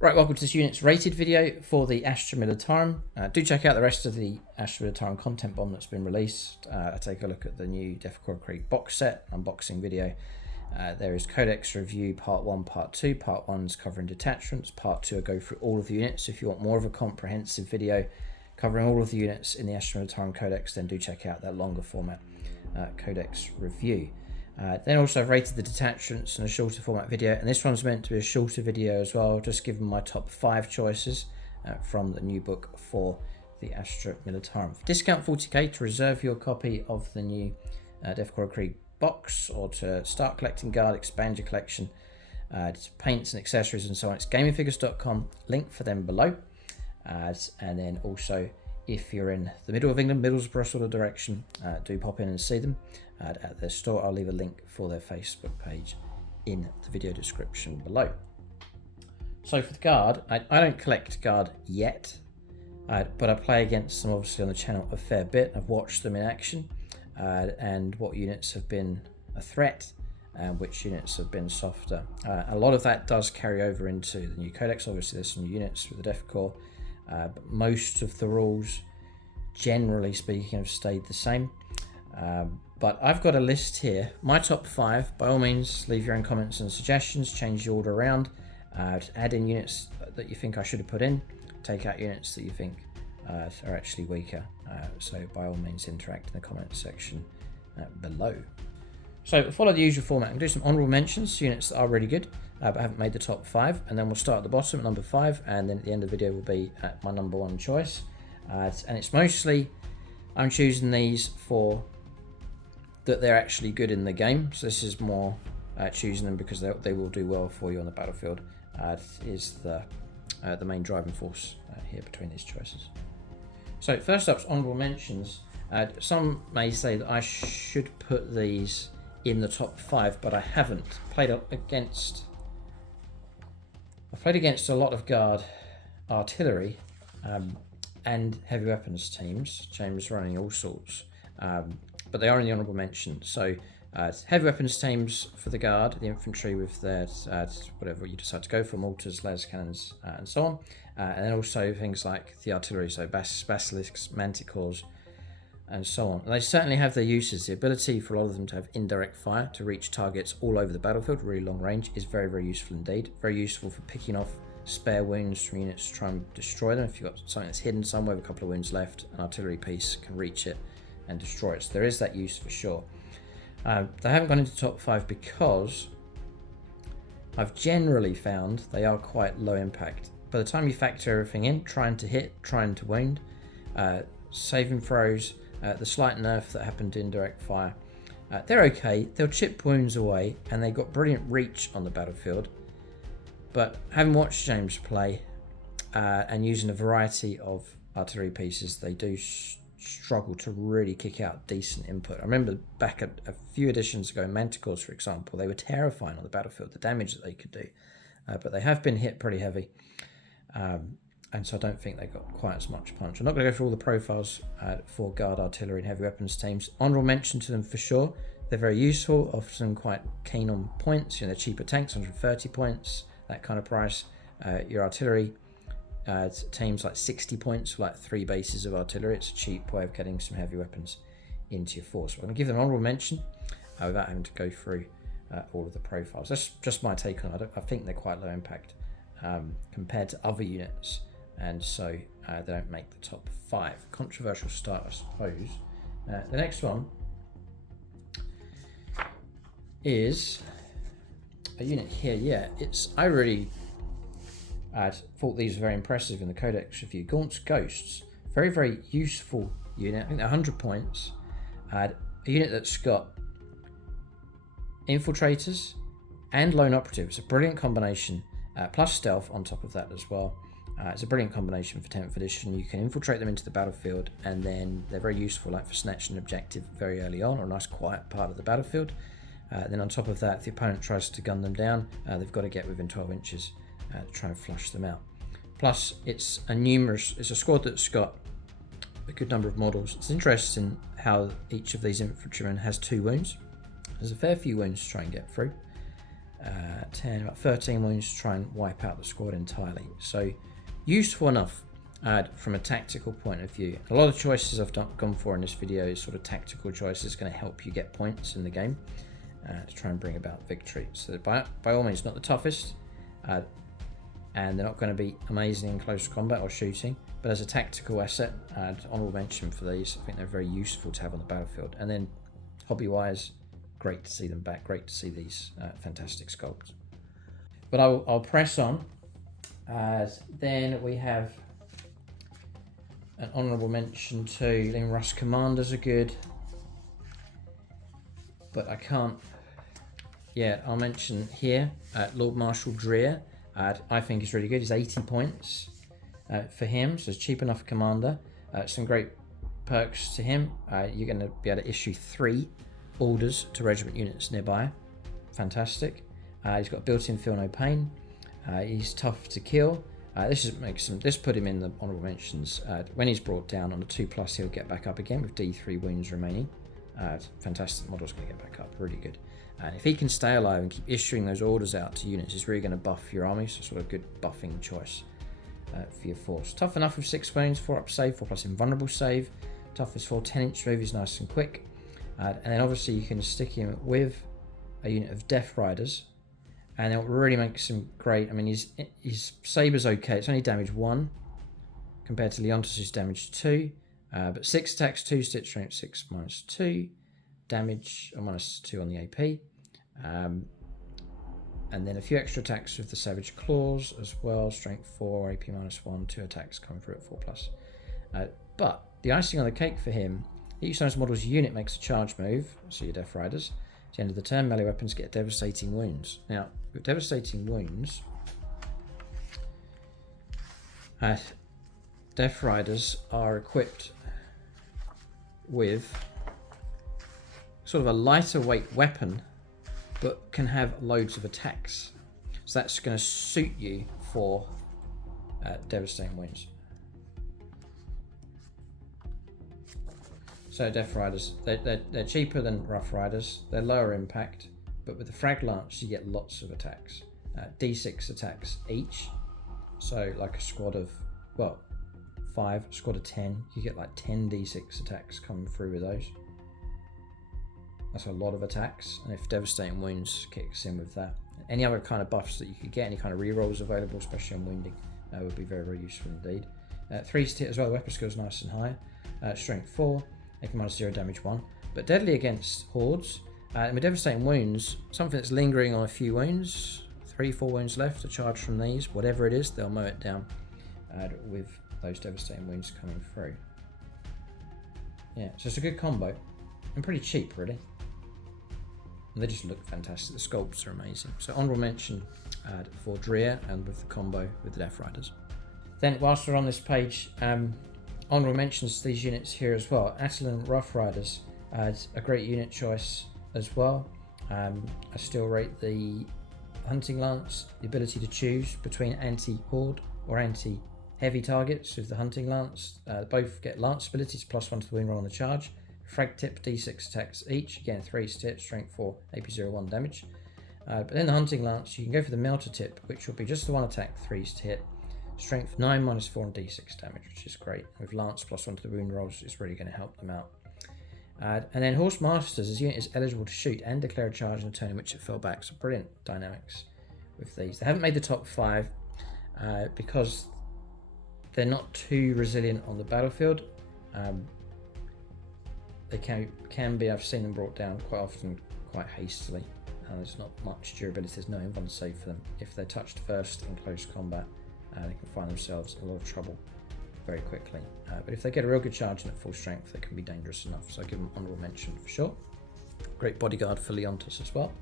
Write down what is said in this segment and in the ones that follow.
Right, welcome to this unit's rated video for the Astra Militarum. Do check out the rest of the Astra Militarum content bomb that's been released. Take a look at the new Korps of Krieg box set unboxing video. There is Codex review part 1, part 2. Part 1's covering detachments. Part 2 will go through all of the units. If you want more of a comprehensive video covering all of the units in the Astra Militarum Codex, then do check out that longer format Codex review. Then also I've rated the detachments in a shorter format video, and this one's meant to be a shorter video as well, just giving my top 5 choices from the new book for the Astra Militarum. Discount 40k to reserve your copy of the new Korps of Krieg box, or to start collecting Guard, expand your collection, paints and accessories and so on. It's gamingfigures.com, link for them below. And then also, if you're in the middle of England, Middlesbrough sort of direction, do pop in and see them at their store. I'll leave a link for their Facebook page in the video description below. So for the Guard, I don't collect Guard yet, but I play against them obviously on the channel a fair bit. I've watched them in action and what units have been a threat and which units have been softer. A lot of that does carry over into the new Codex. Obviously there's some new units with the Def Corps, but most of the rules, generally speaking, have stayed the same. But I've got a list here, my top 5. By all means, leave your own comments and suggestions, change the order around, add in units that you think I should have put in, take out units that you think are actually weaker. So by all means, interact in the comments section below. So follow the usual format. I'm going to do some honourable mentions, units that are really good, but haven't made the top 5, and then we'll start at the bottom at number 5, and then at the end of the video will be at my number 1 choice. And it's mostly, I'm choosing these for that they're actually good in the game. So this is more choosing them because they will do well for you on the battlefield. Is the main driving force here between these choices. So first up's honourable mentions. Some may say that I should put these in the top 5, but I haven't. I've played against a lot of Guard artillery and heavy weapons teams. James running all sorts. But they are in the honourable mention. So heavy weapons teams for the Guard, the infantry with their whatever you decide to go for, mortars, las cannons, and so on. And then also things like the artillery, so basilisks, manticores, and so on. And they certainly have their uses. The ability for a lot of them to have indirect fire to reach targets all over the battlefield, really long range, is very, very useful indeed. Very useful for picking off spare wounds from units to try and destroy them. If you've got something that's hidden somewhere with a couple of wounds left, an artillery piece can reach it and destroy it. So there is that use for sure. They haven't gone into the top 5 because I've generally found they are quite low impact. By the time you factor everything in, trying to hit, trying to wound, saving throws, the slight nerf that happened to indirect fire, they're okay. They'll chip wounds away, and they've got brilliant reach on the battlefield. But having watched James play and using a variety of artillery pieces, they do struggle to really kick out decent input. I remember back a few editions ago, manticores, for example, they were terrifying on the battlefield, the damage that they could do. But they have been hit pretty heavy. And so I don't think they got quite as much punch. I'm not going to go through all the profiles for Guard, artillery and heavy weapons teams. Honourable mention to them for sure. They're very useful, often quite keen on points. They're cheaper tanks, 130 points, that kind of price. Your artillery teams like 60 points for like 3 bases of artillery. It's a cheap way of getting some heavy weapons into your force. We're going to give them an honourable mention without having to go through all of the profiles. That's just my take on it. I think they're quite low impact compared to other units, and so they don't make the top 5. Controversial start, I suppose. The next one is a unit here. Yeah, I really thought these were very impressive in the Codex review. Gaunt's Ghosts, very, very useful unit. I think they're 100 points. A unit that's got infiltrators and lone operatives. A brilliant combination, plus stealth on top of that as well. It's a brilliant combination for 10th edition. You can infiltrate them into the battlefield, and then they're very useful like for snatching an objective very early on, or a nice quiet part of the battlefield. Then on top of that, if the opponent tries to gun them down, they've got to get within 12 inches to try and flush them out. Plus, it's a squad that's got a good number of models. It's interesting how each of these infantrymen has 2 wounds. There's a fair few wounds to try and get through. 10, about 13 wounds to try and wipe out the squad entirely. So useful enough from a tactical point of view. A lot of choices I've gone for in this video is sort of tactical choices going to help you get points in the game to try and bring about victory. So by all means not the toughest, and they're not going to be amazing in close combat or shooting, but as a tactical asset, honourable mention for these. I think they're very useful to have on the battlefield. And then hobby-wise, great to see them back. Great to see these fantastic sculpts. But I'll press on. Then we have an honourable mention to Ling Russ Commanders are good. But I can't... Yeah, I'll mention here Lord Marshal Dreer. I think is really good. He's 80 points for him, so it's cheap enough commander. Some great perks to him. You're going to be able to issue 3 orders to regiment units nearby. Fantastic. He's got built-in feel no pain. He's tough to kill. This put him in the honourable mentions. When he's brought down on a 2+, he'll get back up again with D3 wounds remaining. Fantastic model's going to get back up. Really good. And if he can stay alive and keep issuing those orders out to units, it's really going to buff your army. So sort of good buffing choice for your force. Tough enough with 6 wounds, 4 up save, 4+ invulnerable save. Toughness 4, 10-inch move is nice and quick. And then obviously you can stick him with a unit of Death Riders, and it really makes him great. I mean, his saber's okay. It's only damage 1 compared to Leontus's damage 2, but 6 attacks, 2 stitch strength, 6 -2 damage, or -2 on the AP. And then a few extra attacks with the Savage Claws as well. Strength 4, AP -1, 2 attacks coming through at 4+. But the icing on the cake for him, each time this model's unit makes a charge move, so your Death Riders, at the end of the turn, melee weapons get devastating wounds. Now, with devastating wounds, Death Riders are equipped with sort of a lighter weight weapon, but can have loads of attacks. So that's going to suit you for devastating wounds. So Death Riders, they're cheaper than Rough Riders. They're lower impact, but with the Frag Lance you get lots of attacks. D6 attacks each. So like a squad of, well, 5, squad of 10, you get like 10 D6 attacks coming through with those. That's a lot of attacks, and if Devastating Wounds kicks in with that. Any other kind of buffs that you could get, any kind of rerolls available, especially on wounding, would be very, very useful indeed. 3's hit as well, weapon skill's nice and high. Strength 4, AP -0, damage 1. But deadly against hordes. And with Devastating Wounds, something that's lingering on a few wounds, 3, 4 wounds left, a charge from these, whatever it is, they'll mow it down with those Devastating Wounds coming through. Yeah, so it's a good combo, and pretty cheap really. And they just look fantastic. The sculpts are amazing. So honourable mention for Dreer, and with the combo with the Death Riders. Then whilst we're on this page, honourable mentions to these units here as well. Castellant Rough Riders, a great unit choice as well. I still rate the Hunting Lance, the ability to choose between anti-horde or anti-heavy targets with the Hunting Lance. Both get Lance abilities, +1 to the wound roll on the charge. Frag tip, D6 attacks each, again 3 stitch, strength 4, AP 0/1 damage. But then the Hunting Lance, you can go for the Melter tip, which will be just the 1 attack, 3's to hit, strength 9 -4 and D6 damage, which is great. With Lance +1 to the wound rolls, it's really going to help them out. And then Horse Masters, this unit is eligible to shoot and declare a charge in a turn in which it fell back. So brilliant dynamics with these. They haven't made the top 5 because they're not too resilient on the battlefield. They can be, I've seen them brought down quite often, quite hastily. There's not much durability, there's no invuln save for them. If they're touched first in close combat, they can find themselves in a lot of trouble very quickly. But if they get a real good charge in at full strength, they can be dangerous enough. So I give them honourable mention for sure. Great bodyguard for Leontus as well.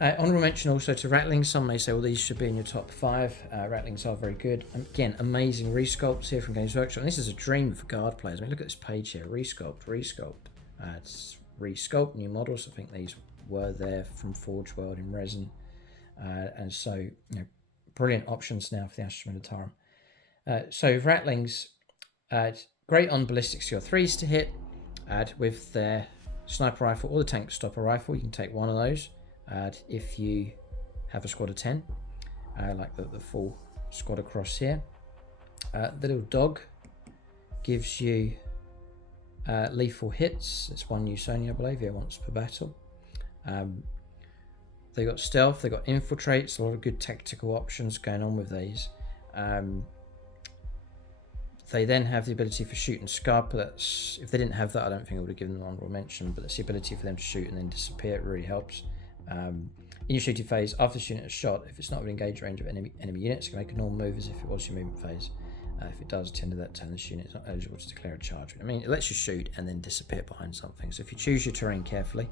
Honourable mention also to Rattlings. Some may say, well, these should be in your top 5. Rattlings are very good. Again, amazing resculpts here from Games Workshop. And this is a dream for guard players. I mean, look at this page here. Resculpt. It's resculpt, new models. I think these were there from Forge World in resin. And so, you know, brilliant options now for the Astra Militarum. So with Rattlings, great on ballistic skill. 3's to hit with their sniper rifle or the tank stopper rifle. You can take one of those. if you have a squad of 10, like the full squad across here. The little dog gives you lethal hits. It's 1 use only, I believe, once per battle. They've got stealth, they've got infiltrates, a lot of good tactical options going on with these. They then have the ability for shoot and scud, but that's, if they didn't have that, I don't think I would have given them an honourable mention, but that's the ability for them to shoot and then disappear. It really helps. In your shooting phase, after the unit is shot, if it's not within engage range of enemy units, it can make a normal move as if it was your movement phase. If it does, at the end of that turn, this unit is not eligible to declare a charge. I mean, it lets you shoot and then disappear behind something. So if you choose your terrain carefully,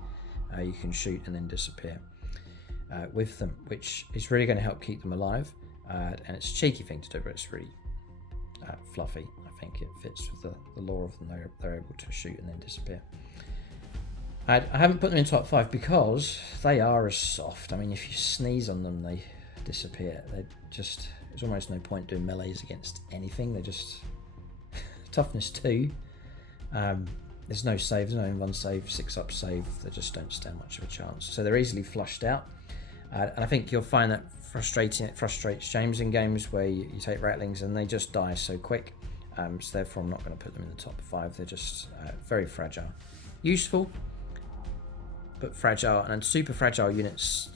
you can shoot and then disappear with them, which is really going to help keep them alive. And it's a cheeky thing to do, but it's really fluffy. I think it fits with the lore of them. They're able to shoot and then disappear. I haven't put them in top 5 because they are as soft. I mean, if you sneeze on them, they disappear. They just, there's almost no point doing melees against anything. They're just toughness 2. There's no save, there's no 1 save, 6 up save. They just don't stand much of a chance. So they're easily flushed out. And I think you'll find that frustrating. It frustrates James in games where you take rattlings and they just die so quick. So therefore I'm not going to put them in the top 5. They're just very fragile. Useful, but fragile, and super fragile units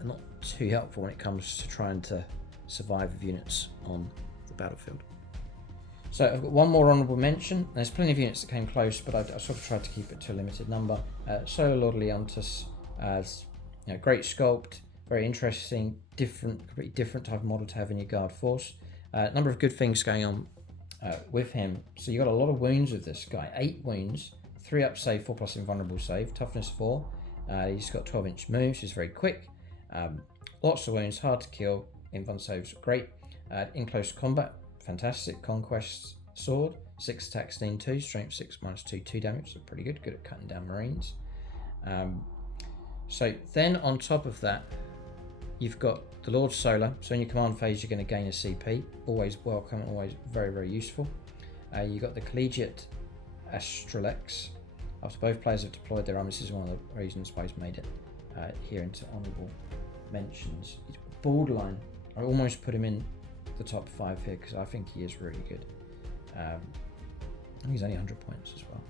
are not too helpful when it comes to trying to survive with units on the battlefield. So I've got one more honourable mention. There's plenty of units that came close, but I sort of tried to keep it to a limited number. Solo Lord Leontus, great sculpt, very interesting, completely different type of model to have in your guard force. Number of good things going on with him. So you got a lot of wounds with this guy. 8 wounds, 3 up save, 4+ invulnerable save, toughness 4. He's got 12-inch moves, he's very quick. Lots of wounds, hard to kill. Invuln saves great. In close combat, fantastic. Conquest sword, 6 attack, steam 2, strength 6 -2, 2 damage. So pretty good. Good at cutting down marines. So then on top of that, you've got the Lord Solar. So in your command phase, you're going to gain a CP. Always welcome, always very, very useful. You've got the Collegiate Astralex. After both players have deployed their armies, this is one of the reasons why he's made it here into honourable mentions. He's borderline. I almost put him in the top 5 here because I think he is really good. I think he's only 100 points as well.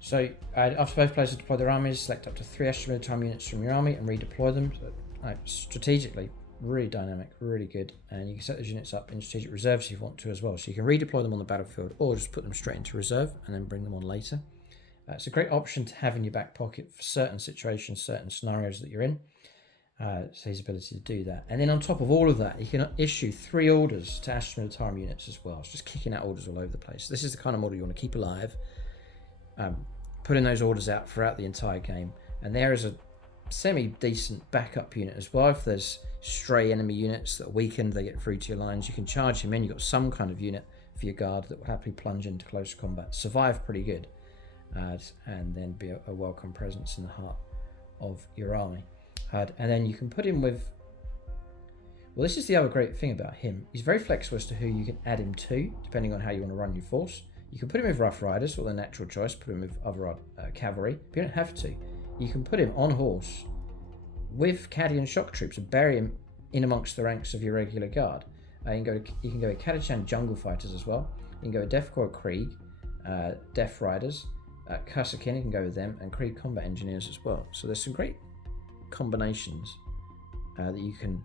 So after both players have deployed their armies, select up to 3 Astra Militarum units from your army and redeploy them. So, strategically, really dynamic, really good. And you can set those units up in strategic reserves if you want to as well. So you can redeploy them on the battlefield or just put them straight into reserve and then bring them on later. It's a great option to have in your back pocket for certain situations, certain scenarios that you're in. So his ability to do that. And then on top of all of that, you can issue 3 orders to Astra Militarum units as well. It's just kicking out orders all over the place. This is the kind of model you want to keep alive. Putting those orders out throughout the entire game. And there is a semi-decent backup unit as well. If there's stray enemy units that are weakened, they get through to your lines, you can charge him in. You've got some kind of unit for your guard that will happily plunge into close combat. Survive pretty good. And then be a welcome presence in the heart of your army. And then you can put him with... Well, this is the other great thing about him. He's very flexible as to who you can add him to, depending on how you want to run your force. You can put him with Rough Riders, or the natural choice, put him with other cavalry. But you don't have to. You can put him on horse with Cadian shock troops and bury him in amongst the ranks of your regular guard. You can go with Cadian jungle fighters as well. You can go with Korps of Krieg, Death Riders, Cassin, you can go with them, and Krieg combat engineers as well. So there's some great combinations that you can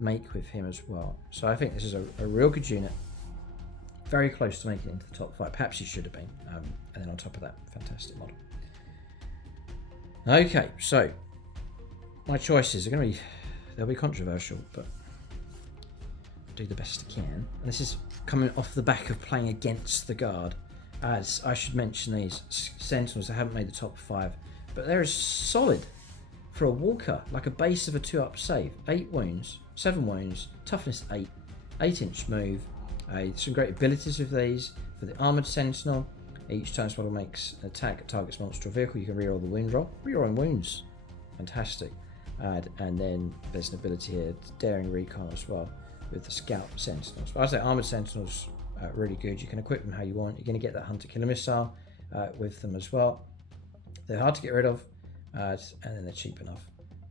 make with him as well. So I think this is a real good unit. Very close to making it into the top 5. Perhaps he should have been. And then on top of that, fantastic model. Okay, so my choices are going to be, they'll be controversial, but I'll do the best I can. And this is coming off the back of playing against the guard. As I should mention these Sentinels, they haven't made the top 5, but they're as solid for a walker, like a base of a 2-up save. 8 wounds, 7 wounds, toughness 8, 8-inch move. Some great abilities with these. For the armoured Sentinel, each time this model makes an attack that targets monster or vehicle, you can reroll the wound roll. Rerolling wounds, fantastic. And then there's an ability here, daring recon as well, with the scout Sentinels. But I'd say armoured Sentinels, really good. You can equip them how you want. You're going to get that hunter killer missile with them as well. They're hard to get rid of, and then they're cheap enough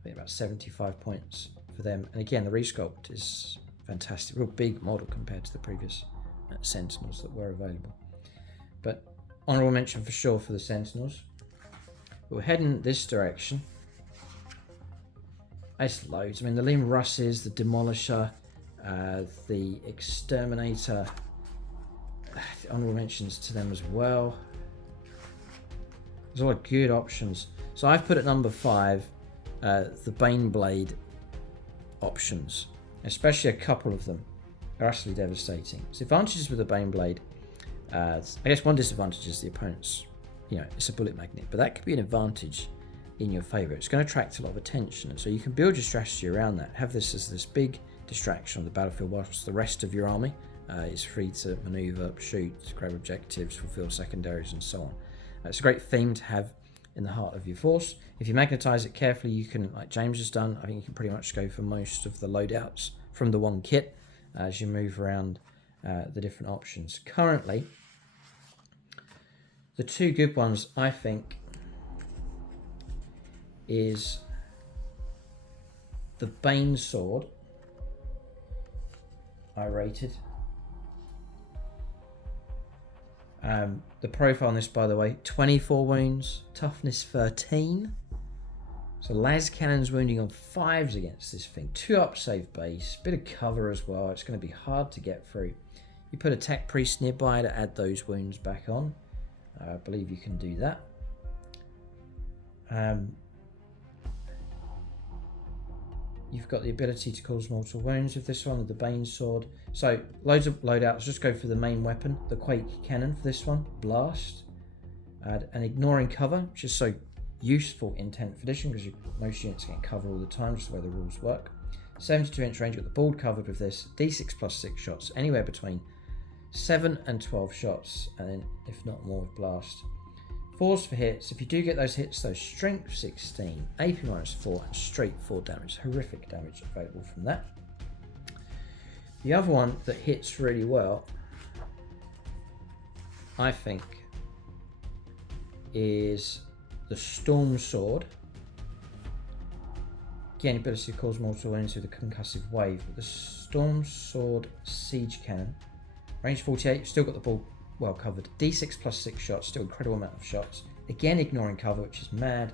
I think about 75 points for them. And again, the resculpt is fantastic. Real big model compared to the previous Sentinels that were available. But honourable mention for sure for the Sentinels. We're heading this direction. It's loads. I mean, the Lim Russes, the Demolisher, the Exterminator. Honourable mentions to them as well. There's a lot of good options. So I've put at number 5 the Bane Blade options, especially a couple of them are utterly devastating. So advantages with the Bane Blade, I guess one disadvantage is the opponent's, it's a bullet magnet, but that could be an advantage in your favour. It's going to attract a lot of attention, and so you can build your strategy around that. Have this as this big distraction on the battlefield whilst the rest of your army is free to manoeuvre, shoot, grab objectives, fulfill secondaries, and so on. It's a great theme to have in the heart of your force. If you magnetise it carefully, you can, like James has done, I think you can pretty much go for most of the loadouts from the one kit as you move around the different options. Currently, the two good ones, I think, is the Bane Sword, I rated. The profile on this, by the way, 24 wounds, toughness 13. So las cannons wounding on 5s against this thing. 2 up save base, bit of cover as well. It's going to be hard to get through. You put a tech priest nearby to add those wounds back on. I believe you can do that. You've got the ability to cause mortal wounds with this one, with the Bane Sword. So, loads of loadouts. Just go for the main weapon, the Quake Cannon for this one. Blast. And ignoring cover, which is so useful in 10th edition because most units get cover all the time, just the way the rules work. 72-inch range, got the board covered with this. D6 plus 6 shots, anywhere between 7 and 12 shots, and then, if not more, with Blast. Force for hits. If you do get those hits, though, strength 16, AP -4, and straight 4 damage. Horrific damage available from that. The other one that hits really well, I think, is the Storm Sword. Again, ability to cause mortal wounds with a concussive wave. But the Storm Sword Siege Cannon, range 48, still got the ball well covered. D6 plus 6 shots, still incredible amount of shots. Again, ignoring cover, which is mad.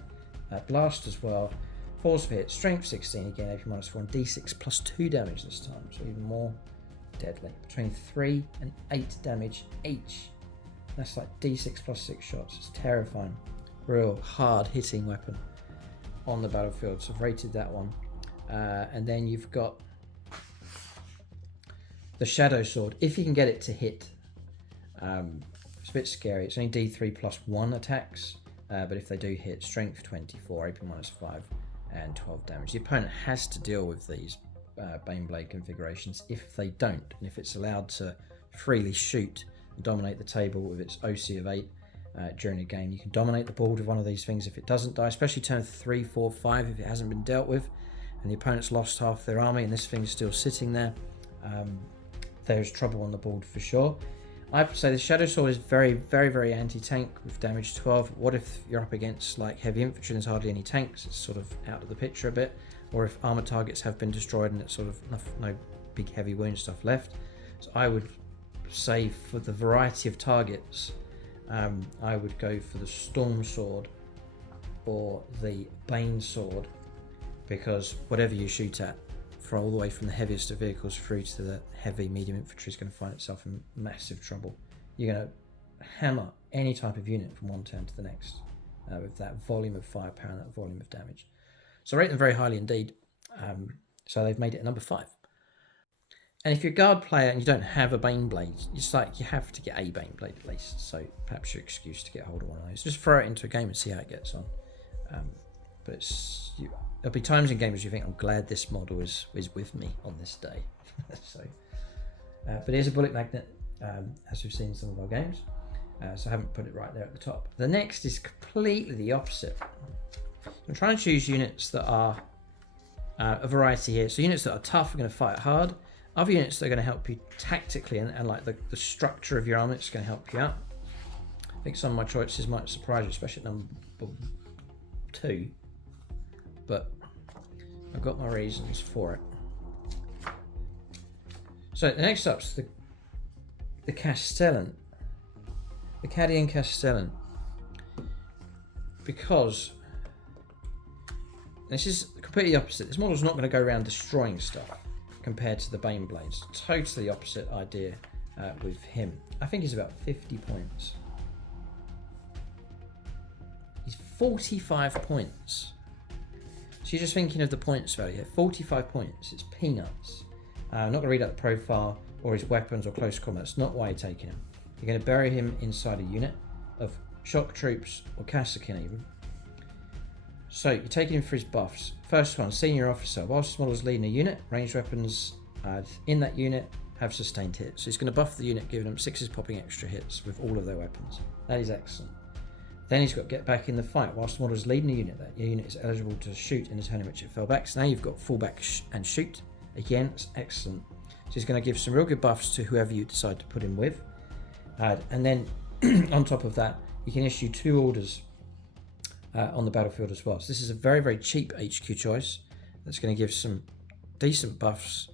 Blast as well. Force for hit, strength 16, again AP -4, and D6 plus 2 damage this time, so even more deadly. Between 3 and 8 damage each. That's like D6 plus 6 shots. It's terrifying. Real hard hitting weapon on the battlefield, so I've rated that one. And then you've got the Shadow Sword. If you can get it to hit, it's a bit scary. It's only D3 plus 1 attacks, but if they do hit, strength 24, AP -5, and 12 damage. The opponent has to deal with these Bane Blade configurations. If they don't, and if it's allowed to freely shoot and dominate the table with its OC of 8 during a game, you can dominate the board with one of these things if it doesn't die, especially turn 3, 4, 5 if it hasn't been dealt with, and the opponent's lost half their army and this thing's still sitting there. There's trouble on the board for sure. I'd say the Shadow Sword is very, very, very anti-tank with damage 12. What if you're up against like heavy infantry and there's hardly any tanks? It's sort of out of the picture a bit. Or if armor targets have been destroyed and it's sort of no big heavy wound stuff left. So I would say for the variety of targets, I would go for the Storm Sword or the Bane Sword, because whatever you shoot at, all the way from the heaviest of vehicles through to the heavy medium infantry, is going to find itself in massive trouble. You're going to hammer any type of unit from one turn to the next with that volume of firepower and that volume of damage. So I rate them very highly indeed. So they've made it a number 5. And if you're a guard player and you don't have a Bane Blade, it's like you have to get a Bane Blade at least. So perhaps your excuse to get hold of one of those. Just throw it into a game and see how it gets on. But there'll be times in games you think, I'm glad this model is with me on this day. So, but it is a bullet magnet, as we've seen in some of our games. So I haven't put it right there at the top. The next is completely the opposite. I'm trying to choose units that are a variety here. So units that are tough are going to fight hard. Other units that are going to help you tactically and like the structure of your army is going to help you out. I think some of my choices might surprise you, especially at number 2. But I've got my reasons for it. So the next up's the Castellant. The Cadian Castellant. Because this is completely opposite. This model's not going to go around destroying stuff compared to the Bane Blades. Totally opposite idea with him. I think he's about 50 points. He's 45 points. So you're just thinking of the points value here. 45 points. It's peanuts. I'm not going to read out the profile or his weapons or close combat. That's not why you're taking him. You're going to bury him inside a unit of shock troops or Cassin even. So you're taking him for his buffs. First one, senior officer. Whilst this model is leading a unit, ranged weapons in that unit have sustained hits. So he's going to buff the unit, giving them 6s popping extra hits with all of their weapons. That is excellent. Then he's got to get back in the fight. Whilst the model is leading a unit, that unit is eligible to shoot in the turn in which it fell back. So now you've got fall back and shoot. Again, it's excellent. So he's going to give some real good buffs to whoever you decide to put him with. And then on top of that, you can issue 2 orders on the battlefield as well. So this is a very, very cheap HQ choice that's going to give some decent buffs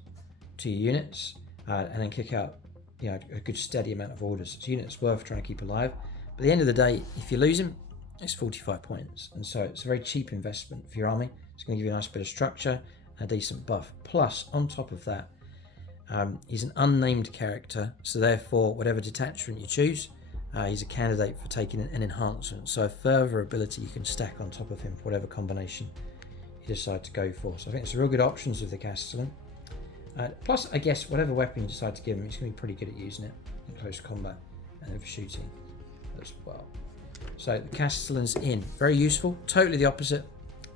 to your units and then kick out a good steady amount of orders. It's a unit that's worth trying to keep alive. But at the end of the day, if you lose him, it's 45 points. And so it's a very cheap investment for your army. It's going to give you a nice bit of structure and a decent buff. Plus, on top of that, he's an unnamed character. So therefore, whatever detachment you choose, he's a candidate for taking an enhancement. So a further ability you can stack on top of him for whatever combination you decide to go for. So I think it's real good options with the Castellant. Plus, I guess whatever weapon you decide to give him, he's going to be pretty good at using it in close combat and then for shooting as well. So the Castellan's in. Very useful. Totally the opposite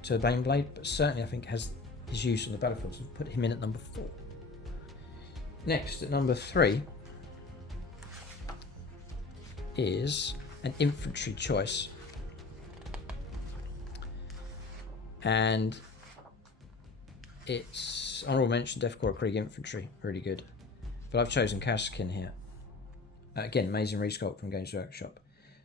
to the Bane Blade, but certainly I think has his use on the battlefield. So put him in at number 4. Next, at number 3 is an infantry choice. And it's Honourable Mention, Korps of Krieg Infantry. Really good. But I've chosen Cassin here. Again, amazing resculpt from Games Workshop.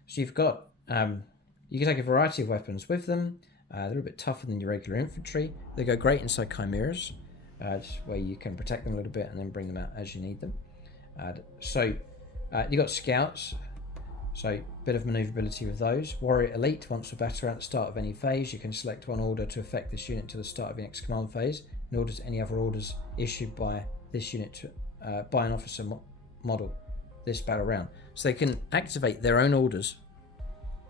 So you've got, you can take a variety of weapons with them. They're a bit tougher than your regular infantry. They go great inside chimeras, where you can protect them a little bit and then bring them out as you need them. You've got scouts, so a bit of manoeuvrability with those. Warrior Elite, once or better at the start of any phase, you can select one order to affect this unit to the start of your next command phase, in order to any other orders issued by this unit to, by an officer model this battle round. So they can activate their own orders.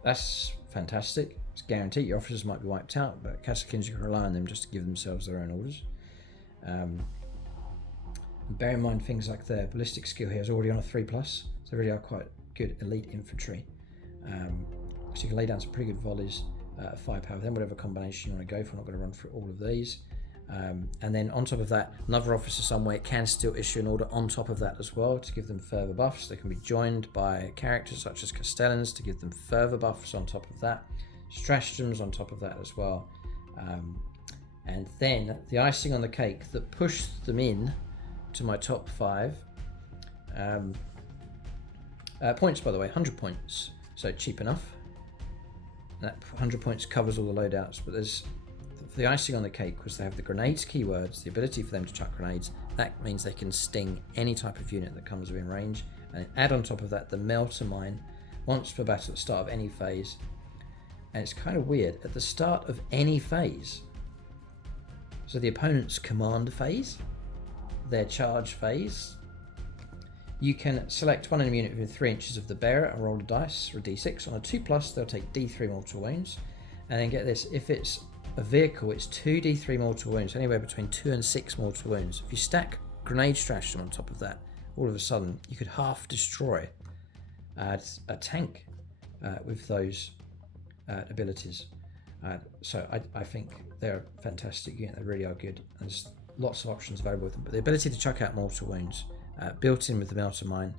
That's fantastic. It's guaranteed. Your officers might be wiped out, but Cassins, you can rely on them just to give themselves their own orders. Bear in mind things like their ballistic skill here is already on a 3+, so they really are quite good elite infantry. So you can lay down some pretty good volleys, firepower, then whatever combination you want to go for. I'm not going to run through all of these. And then on top of that, another officer somewhere can still issue an order on top of that as well to give them further buffs. They can be joined by characters such as Castellans to give them further buffs on top of that. Stratagems on top of that as well. And then the icing on the cake that pushed them in to my top 5 points, by the way, 100 points, so cheap enough. That 100 points covers all the loadouts, but there's the icing on the cake was they have the grenades keywords, the ability for them to chuck grenades. That means they can sting any type of unit that comes within range, and add on top of that the melter mine once per battle at the start of any phase. And it's kind of weird, at the start of any phase, so the opponent's command phase, their charge phase, you can select one enemy unit within 3 inches of the bearer and roll a dice or a d6. On a 2+, they'll take d3 mortal wounds. And then get this, if it's a vehicle, it's 2d3 mortal wounds, anywhere between 2 and 6 mortal wounds. If you stack grenade stratagem on top of that, all of a sudden you could half destroy a tank with those abilities. So I think they're a fantastic unit. They really are good. And there's lots of options available with them. But the ability to chuck out mortal wounds, built in with the melter mine,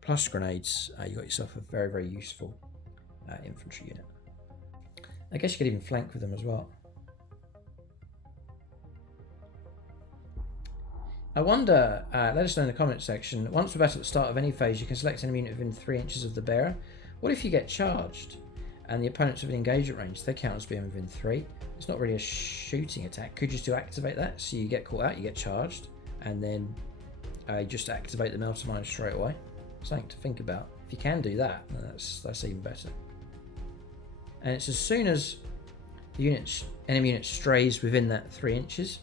plus grenades, you got yourself a very, very useful infantry unit. I guess you could even flank with them as well. I wonder, let us know in the comments section, once per battle at the start of any phase, you can select an enemy unit within 3 inches of the bearer. What if you get charged? and the opponent's within engagement range, they count as being within 3. It's not really a shooting attack. Could you still activate that? So you get caught out, you get charged, and then you just activate the melter mine straight away. Something to think about. If you can do that, then that's even better. And it's as soon as the enemy unit strays within that 3 inches.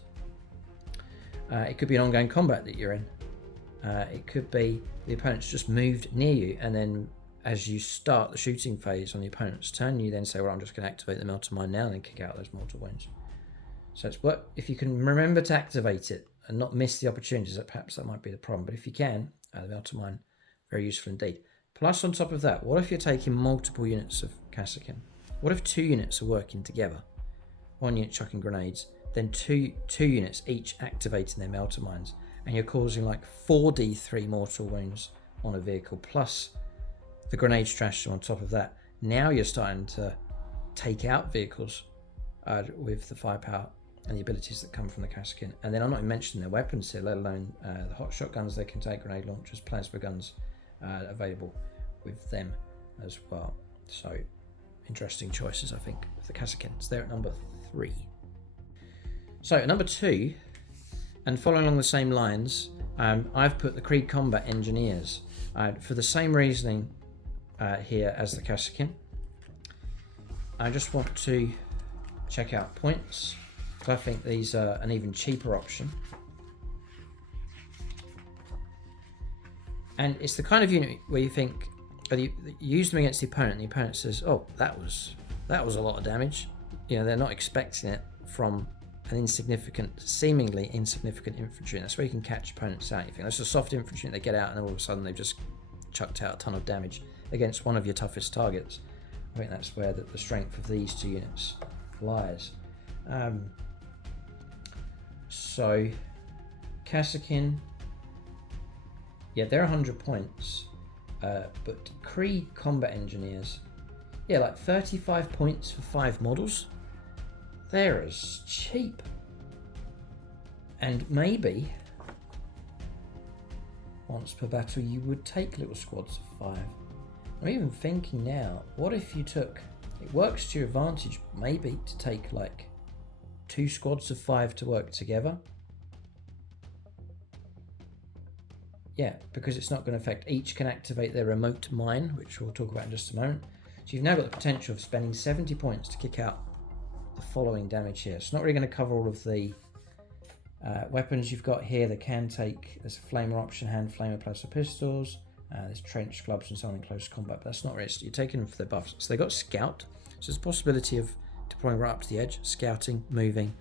It could be an ongoing combat that you're in. It could be the opponent's just moved near you, and then as you start the shooting phase on the opponent's turn, you then say, well, I'm just going to activate the melter mine now and then kick out those mortal wounds. So it's if you can remember to activate it and not miss the opportunities, perhaps that might be the problem. But if you can, the melter mine, very useful indeed. Plus, on top of that, what if you're taking multiple units of Cassin? What if 2 units are working together? 1 unit chucking grenades, then two units each activating their melter mines, and you're causing like 4d3 mortal wounds on a vehicle, plus the grenade stratagem on top of that. Now you're starting to take out vehicles with the firepower and the abilities that come from the Cassin. And then I'm not even mentioning their weapons here, let alone the hot shotguns they can take, grenade launchers, plasma guns available with them as well. So interesting choices, I think, with the Cassins. They're at number 3. So at number 2, and following along the same lines, I've put the Krieg Combat Engineers for the same reasoning here as the Cassin. I just want to check out points, because I think these are an even cheaper option. And it's the kind of unit where you think, you use them against the opponent, and the opponent says, oh, that was a lot of damage. You know, they're not expecting it from an seemingly insignificant infantry, and that's where you can catch opponents out. You think that's a soft infantry, and they get out, and all of a sudden they've just chucked out a ton of damage against one of your toughest targets. I think that's where the strength of these 2 units lies. So Cassin, yeah, they're 100 points, but Krieg Combat Engineers, yeah, like 35 points for 5 models. They're as cheap. And maybe once per battle you would take little squads of 5. I'm even thinking now, what if you took, it works to your advantage maybe to take like 2 squads of 5 to work together. Yeah, because it's not going to affect, each can activate their remote mine, which we'll talk about in just a moment. So you've now got the potential of spending 70 points to kick out the following damage here. It's not really going to cover all of the weapons you've got here. They can take, there's a flamer option, hand flamer, plasma pistols, there's trench clubs and so on in close combat, but that's not really, you're taking them for their buffs. So they got scout, so there's a possibility of deploying right up to the edge, scouting, moving,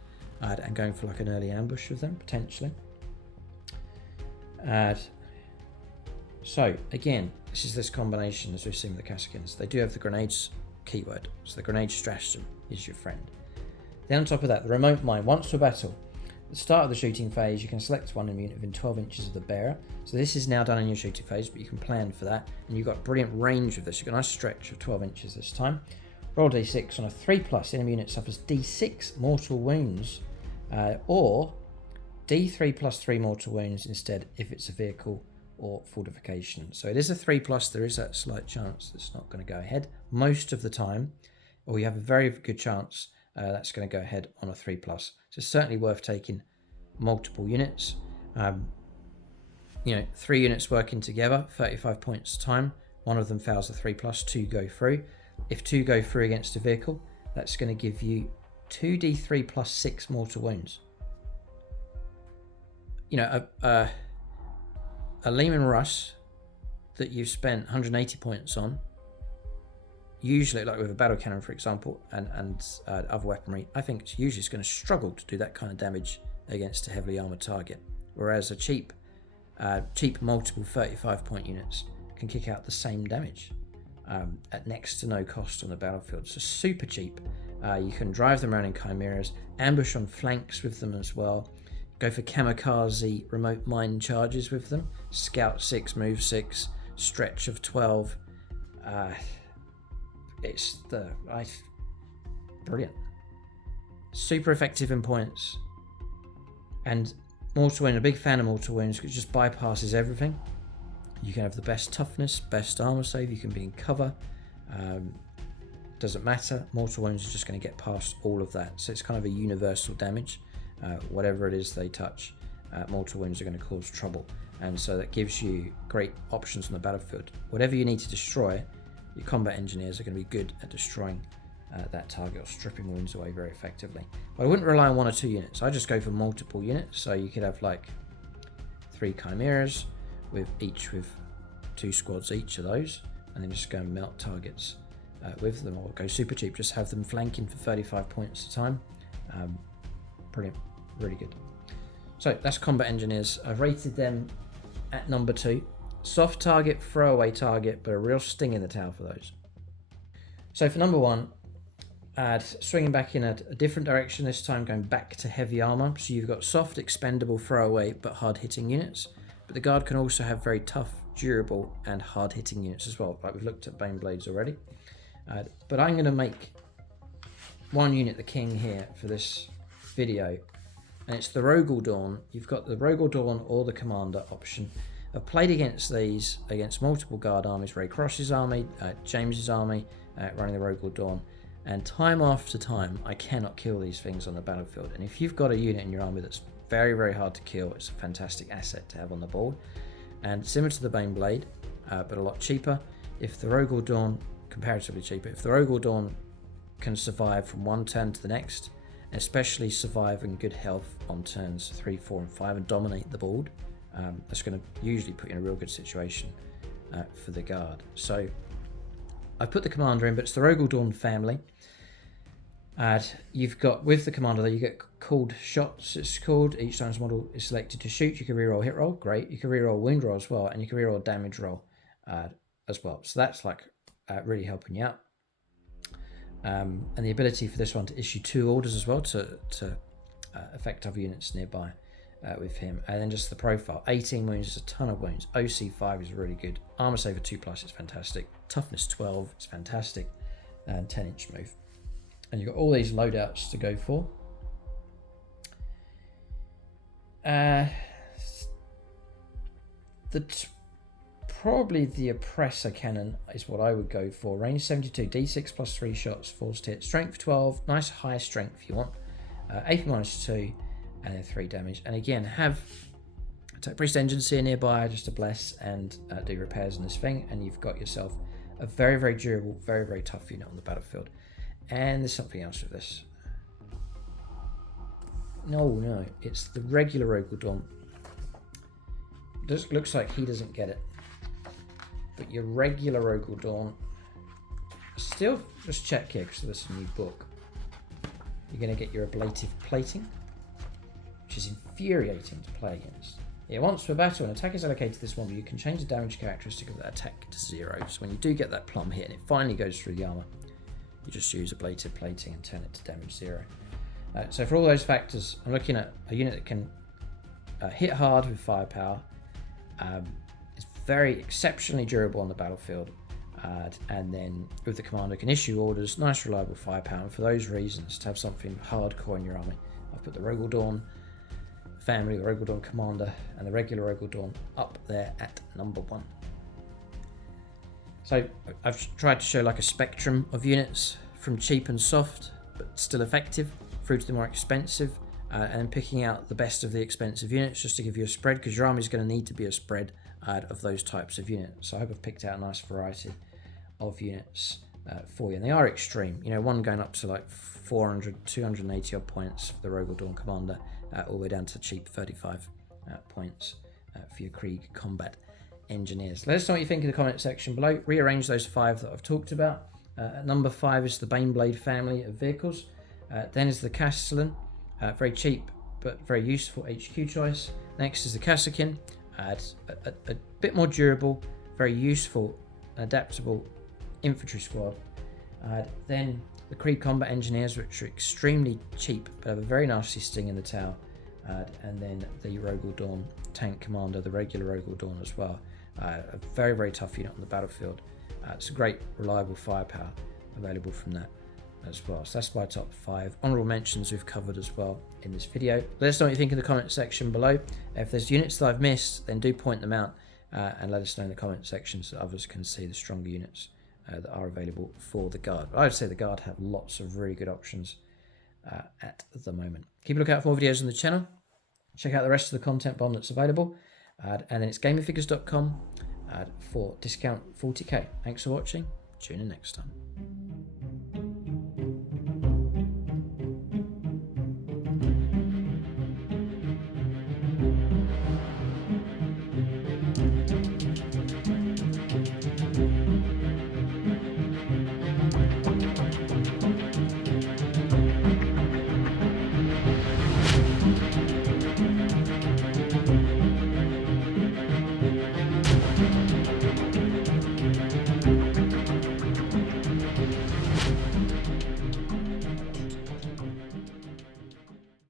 and going for like an early ambush with them, potentially. So again, this is this combination as we've seen with the Cassins. They do have the grenades keyword, so the grenade stratagem is your friend. Then on top of that, the remote mine. Once per battle, at the start of the shooting phase, you can select one unit within 12 inches of the bearer. So this is now done in your shooting phase, but you can plan for that, and you've got brilliant range with this. You've got a nice stretch of 12 inches this time. Roll d6 on a 3+, enemy unit suffers d6 mortal wounds, or d3 plus 3 mortal wounds instead if it's a vehicle or fortification. So it is a 3+, there is that slight chance that's not going to go ahead most of the time, or you have a very good chance that's going to go ahead on a 3+. So it's certainly worth taking multiple units. 3 units working together, 35 points time. One of them fails a 3+, 2 go through. If 2 go through against a vehicle, that's going to give you 2d3 plus 6 mortal wounds. A Lehman Russ that you've spent 180 points on, usually like with a battle cannon for example, and other weaponry, I think it's usually going to struggle to do that kind of damage against a heavily armoured target, whereas a cheap multiple 35 point units can kick out the same damage at next to no cost on the battlefield. So super cheap. You can drive them around in chimeras, ambush on flanks with them as well, go for kamikaze remote mine charges with them, scout 6, move 6, stretch of 12. Brilliant. Super effective in points. And mortal wound, a big fan of mortal wounds, because it just bypasses everything. You can have the best toughness, best armor save, you can be in cover. doesn't matter. Mortal wounds are just going to get past all of that. So it's kind of a universal damage. Whatever it is they touch, mortal wounds are going to cause trouble. And so that gives you great options on the battlefield. Whatever you need to destroy, your combat engineers are going to be good at destroying that target or stripping wounds away very effectively. But I wouldn't rely on 1 or 2 units. I just go for multiple units. So you could have like 3 chimeras with 2 squads each of those, and then just go and melt targets with them, or go super cheap, just have them flanking for 35 points at a time. Brilliant, really good. So that's combat engineers. I've rated them at number 2. Soft target, throwaway target, but a real sting in the tail for those. So for number 1, swinging back in a different direction, this time going back to heavy armor. So you've got soft, expendable, throwaway, but hard-hitting units. But the Guard can also have very tough, durable, and hard-hitting units as well. Like we've looked at Bane Blades already. But I'm going to make one unit the king here for this video. And it's the Rogel Dawn. You've got the Rogel Dawn or the Commander option. I've played against these, against multiple Guard armies. Ray Cross's army, James's army, running the Rogel Dawn. And time after time, I cannot kill these things on the battlefield. And if you've got a unit in your army that's very, very hard to kill, it's a fantastic asset to have on the board. And similar to the Bane Blade, but a lot cheaper. If the Rogel Dawn, comparatively cheaper, if the Rogel Dawn can survive from one turn to the next, especially survive in good health on turns 3, 4, and 5 and dominate the board, that's going to usually put you in a real good situation for the Guard. So I put the Commander in, but it's the Rogel Dawn family. You've got, with the Commander though, you get called shots, it's called. Each time's model is selected to shoot. You can reroll hit roll, great. You can reroll wound roll as well, and you can reroll damage roll as well. So that's like really helping you out. And the ability for this one to issue 2 orders as well to affect other units nearby with him. And then just the profile, 18 wounds is a ton of wounds. OC 5 is really good. Armor Saver 2+ is fantastic. Toughness 12 is fantastic. And 10-inch move. And you've got all these loadouts to go for. Probably the Oppressor Cannon is what I would go for. Range 72, D6 plus 3 shots, forced hit. Strength 12, nice high strength if you want. AP -2, and then 3 damage. And again, have Priest Engines here nearby just to bless and do repairs on this thing. And you've got yourself a very, very durable, very, very tough unit on the battlefield. And there's something else with this. No, it's the regular Rogel Dawn. It looks like he doesn't get it. But your regular Rogel Dawn, still, just check here because there's a new book. You're going to get your ablative plating, which is infuriating to play against. Yeah, once per battle, an attack is allocated to this one, but you can change the damage characteristic of that attack to 0. So when you do get that plumb hit and it finally goes through the armor, you just use ablative plating and turn it to damage 0. So for all those factors, I'm looking at a unit that can hit hard with firepower. It's very exceptionally durable on the battlefield. And then with the Commander can issue orders, nice reliable firepower. And for those reasons, to have something hardcore in your army, I've put the Rogel Dawn family, the Rogel Dawn Commander, and the regular Rogel Dawn up there at number 1. So I've tried to show like a spectrum of units from cheap and soft, but still effective, through to the more expensive, and picking out the best of the expensive units just to give you a spread, because your army is going to need to be a spread of those types of units. So I hope I've picked out a nice variety of units for you, and they are extreme. You know, one going up to like 400, 280 odd points for the Rogel Dawn Commander, all the way down to cheap 35 points for your Krieg combat engineers. Let us know what you think in the comment section below. Rearrange those 5 that I've talked about. At number 5 is the Bane Blade family of vehicles. Then is the Castellant, very cheap but very useful HQ choice. Next is the Cassin, a bit more durable, very useful, adaptable infantry squad. Then the Krieg combat engineers, which are extremely cheap but have a very nasty sting in the tail. And then the Rogel Dawn tank commander, the regular Rogel Dawn as well. A very, very tough unit on the battlefield. It's a great, reliable firepower available from that as well. So that's my top 5. Honourable mentions we've covered as well in this video. Let us know what you think in the comment section below. If there's units that I've missed, then do point them out and let us know in the comment section so others can see the stronger units that are available for the Guard. I would say the Guard have lots of really good options at the moment. Keep a lookout for more videos on the channel. Check out the rest of the content bomb that's available. And then it's gamingfigures.com for discount 40k. Thanks for watching. Tune in next time.